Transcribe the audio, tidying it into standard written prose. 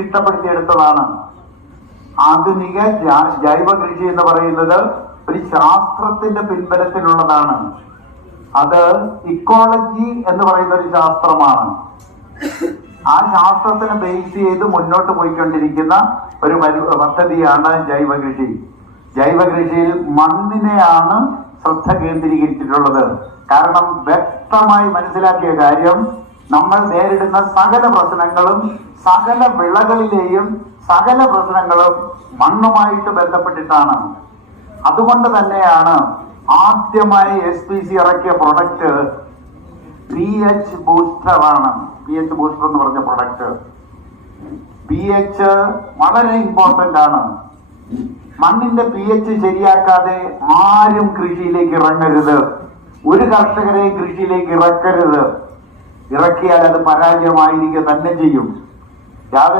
ചിട്ടപ്പെടുത്തിയെടുത്തതാണ്. ആധുനിക ജൈവ കൃഷി എന്ന് പറയുന്നത് ഒരു ശാസ്ത്രത്തിന്റെ പിൻബലത്തിലുള്ളതാണ്. അത് ഇക്കോളജി എന്ന് പറയുന്ന ഒരു ശാസ്ത്രമാണ്. ആ ശാസ്ത്രത്തിനെ ബേസ് ചെയ്ത് മുന്നോട്ട് പോയിക്കൊണ്ടിരിക്കുന്ന ഒരു പദ്ധതിയാണ് ജൈവ കൃഷി. ജൈവ കൃഷിയിൽ മണ്ണിനെയാണ് ശ്രദ്ധ കേന്ദ്രീകരിച്ചിട്ടുള്ളത്. കാരണം വ്യക്തമായി മനസ്സിലാക്കിയ കാര്യം, നമ്മൾ നേരിടുന്ന സകല പ്രശ്നങ്ങളും സകല വിളകളിലെയും സകല പ്രശ്നങ്ങളും മണ്ണുമായിട്ട് ബന്ധപ്പെട്ടിട്ടാണ്. അതുകൊണ്ട് തന്നെയാണ് ആദ്യമായി SPC ഇറക്കിയ പ്രൊഡക്റ്റ് pH ബൂസ്റ്റർ ആണ്. pH ബൂസ്റ്റർ എന്ന് പറഞ്ഞ പ്രൊഡക്റ്റ്. pH വളരെ ഇമ്പോർട്ടന്റ് ആണ്. മണ്ണിന്റെ pH ശരിയാക്കാതെ ആരും കൃഷിയിലേക്ക് ഇറങ്ങരുത്. ഒരു കർഷകരെയും കൃഷിയിലേക്ക് ഇറക്കരുത്. ഇറക്കിയാൽ അത് പരാജയമായിരിക്കുക തന്നെ ചെയ്യും. യാതൊരു